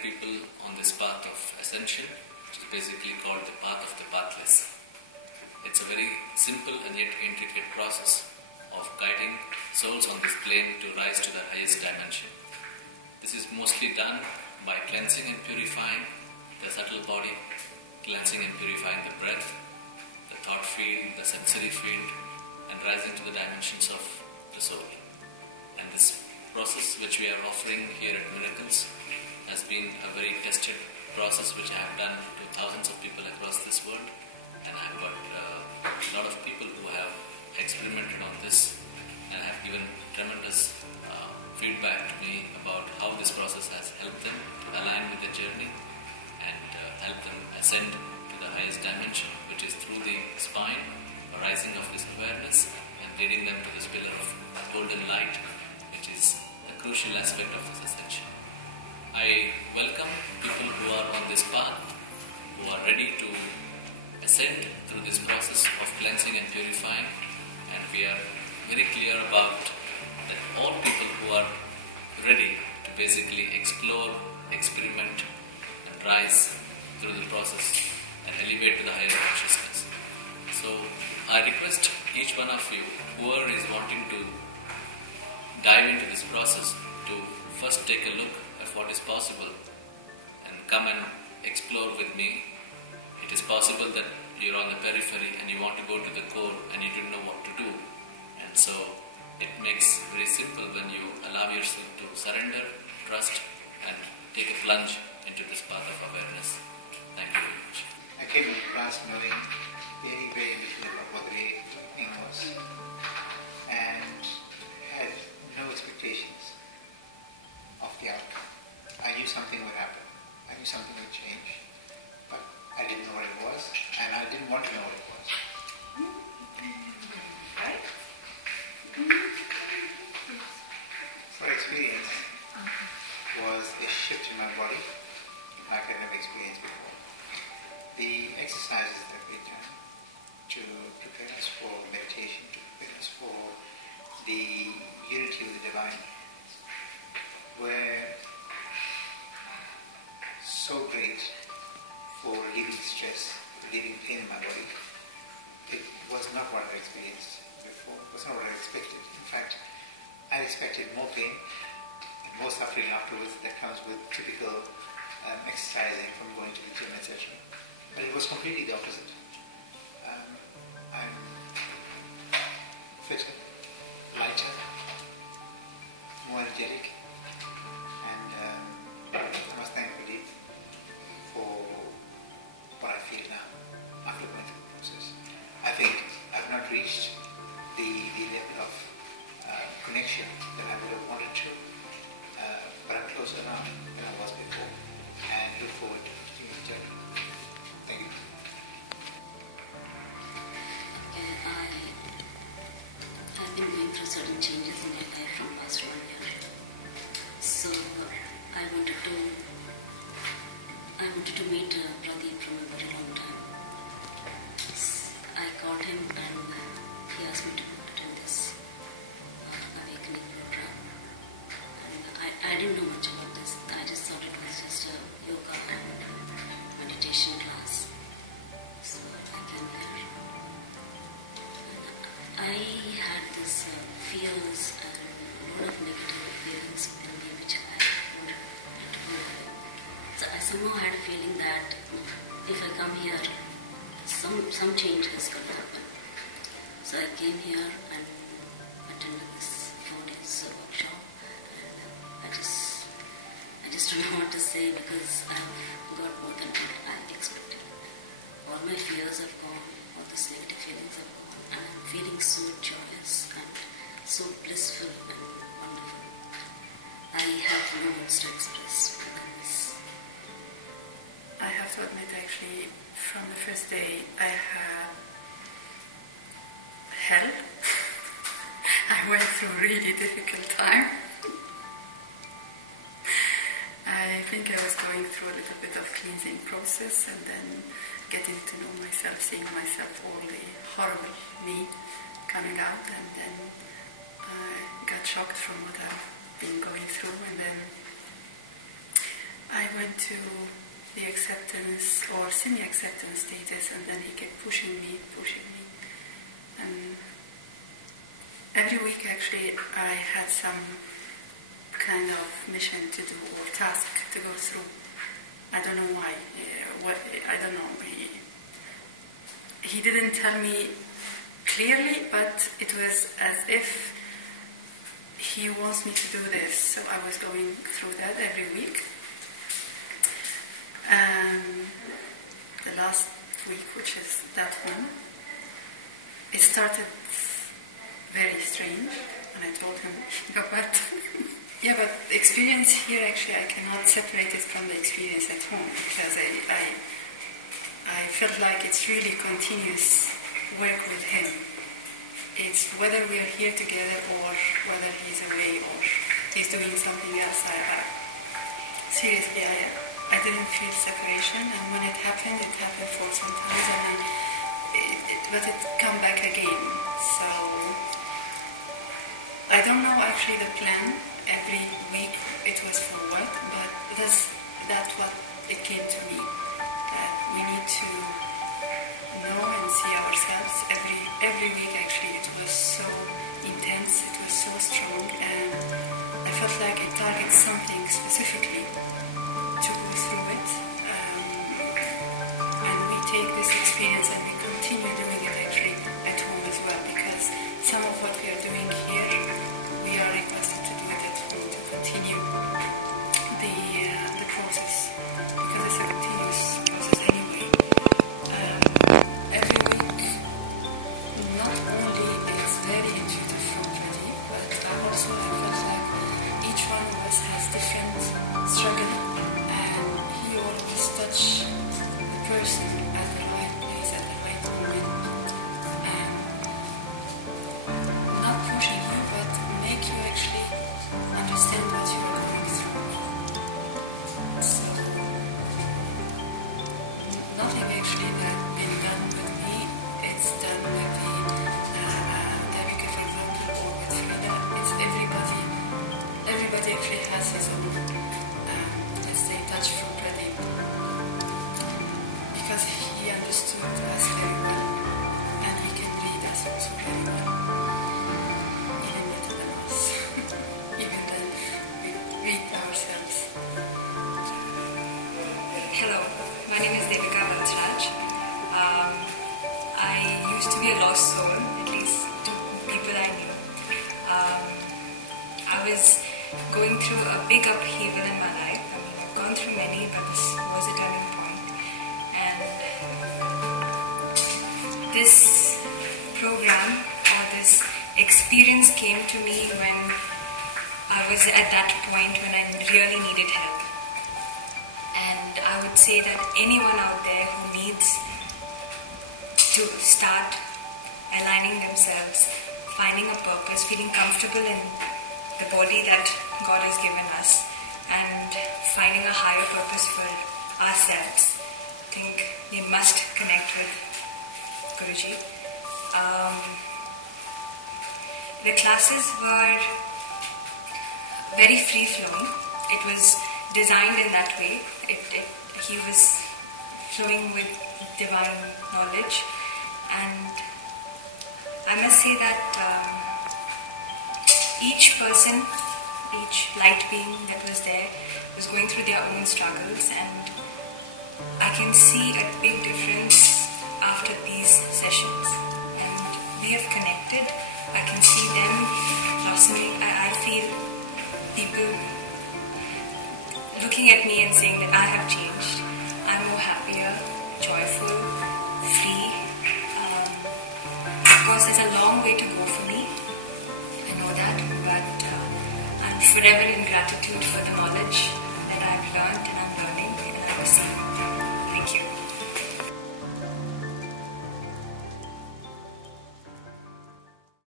guide people on this path of ascension, which is basically called the path of the pathless. It's a very simple and yet intricate process of guiding souls on this plane to rise to the highest dimension. This is mostly done by cleansing and purifying the subtle body, cleansing and purifying the breath, the thought field, the sensory field, and rising to the dimensions of the soul. And this process which we are offering here at Miracles has been a very tested process which I have done to thousands of people across this world, and I have got a lot of people who have experimented on this and have given tremendous feedback to me about how this process has helped them to align with the journey and help them ascend to the highest dimension, which is through the spine, rising of this awareness and leading them to this pillar of golden light, which is the crucial aspect of this ascension. I welcome people who are on this path, who are ready to ascend through this process of cleansing and purifying, and we are very clear about that all people who are ready to basically explore, experiment and rise through the process and elevate to the higher consciousness. So I request each one of you, whoever is wanting to dive into this process, to first take a look at what is possible and come and explore with me. It is possible that you're on the periphery and you want to go to the core and you don't know what to do. And so it makes very simple when you allow yourself to surrender, trust and take a plunge into this path of awareness. Thank you very much. I came to class knowing very, very little about what the thing was and had no expectations of the outcome. I knew something would happen. I knew something would change. But I didn't know what it was, and I didn't want to know what it was. Right? What I experienced was a shift in my body like I never experienced before. The exercises that we've done to prepare us for meditation, to prepare us for the unity with the divine, were so great for relieving stress, relieving pain in my body. It was not what I experienced before. It was not what I expected. In fact, I expected more pain and more suffering afterwards that comes with typical exercising from going to the gym, etc. But it was completely the opposite. I'm fitter, lighter, more energetic, and I must thank Pradeep for what I feel now after going through the process. I think I've not reached the level of connection that I would have wanted to, but I'm closer now than I was before, and look forward to continuing the journey. Thank you. I've been going through certain changes in my life from past 1 year. So I wanted to meet Pradeep from a very long time. I called him and he asked me to attend this awakening program. And I didn't know much about this. I just thought it was just a yoga and meditation class. So I came here. And I had this fears and a lot of negative feelings within me which I wanted to go away. So I somehow had a feeling that if I come here, some change is going to happen. So I came here and attended this 4 days workshop, and I just don't know what to say because I have got more than what I expected. All my fears have gone, all these negative feelings have gone, and I'm feeling so joyous and so blissful and wonderful. I have no words to express more than this. I have to admit, actually, from the first day, I had hell. I went through a really difficult time. I think I was going through a little bit of cleansing process and then getting to know myself, seeing myself, all the horrible me coming out, and then I got shocked from what I've been going through, and then I went to the acceptance or semi-acceptance stages, and then he kept pushing me. And every week, actually, I had some kind of mission to do or task to go through. I don't know why. I don't know. He didn't tell me clearly, but it was as if he wants me to do this. So I was going through that every week. And the last week, which is that one, it started very strange. And I told him, you know what? Yeah, but the experience here, actually, I cannot separate it from the experience at home, because I felt like it's really continuous work with him. It's whether we are here together or whether he's away or he's doing something else. Seriously, I didn't feel separation, and when it happened for some time, and then but it come back again. So I don't know actually the plan. Every week it was for what, but that's what it came to me. That we need to know and see ourselves. Every week actually it was so intense, it was so strong, and I felt like it targets something specifically to go through it. And we take this experience and we continue doing it actually at home as well, because some of what we are doing here, we are requested to do it at home to continue the process, because it's a continuous process anyway. Every week, not only it's very intuitive from Pradeep, but also I felt like each one of us has different struggle, and he always touch the person at the right place at the right moment, and not pushing you, but make you actually understand what you are going through. So nothing actually that been done with me, it's done with the Devika, for example, or with Frida. It's everybody actually has his own, let's say, touch from Pradeep, because he understood us very well, and he can read us also very well, even better than us, even than we read ourselves. Hello, my name is Devika. I used to be a lost soul, at least to people I knew. I was going through a big upheaval in my life. I mean, I've gone through many, but this was a turning point. And this program or this experience came to me when I was at that point when I really needed help. And I would say that anyone out there who needs to start aligning themselves, finding a purpose, feeling comfortable in the body that God has given us, and finding a higher purpose for ourselves, I think we must connect with Guruji. The classes were very free-flowing. It was designed in that way. He was flowing with divine knowledge, and I must say that each person, each light being that was there was going through their own struggles, and I can see a big difference after these sessions, and we have connected. I can see them blossoming. I feel people looking at me and saying that I have changed. I'm more happier, joyful, free. Of course, there's a long way to go for me. I know that, but I'm forever in gratitude for the knowledge that I've learned and I'm learning, and I will see.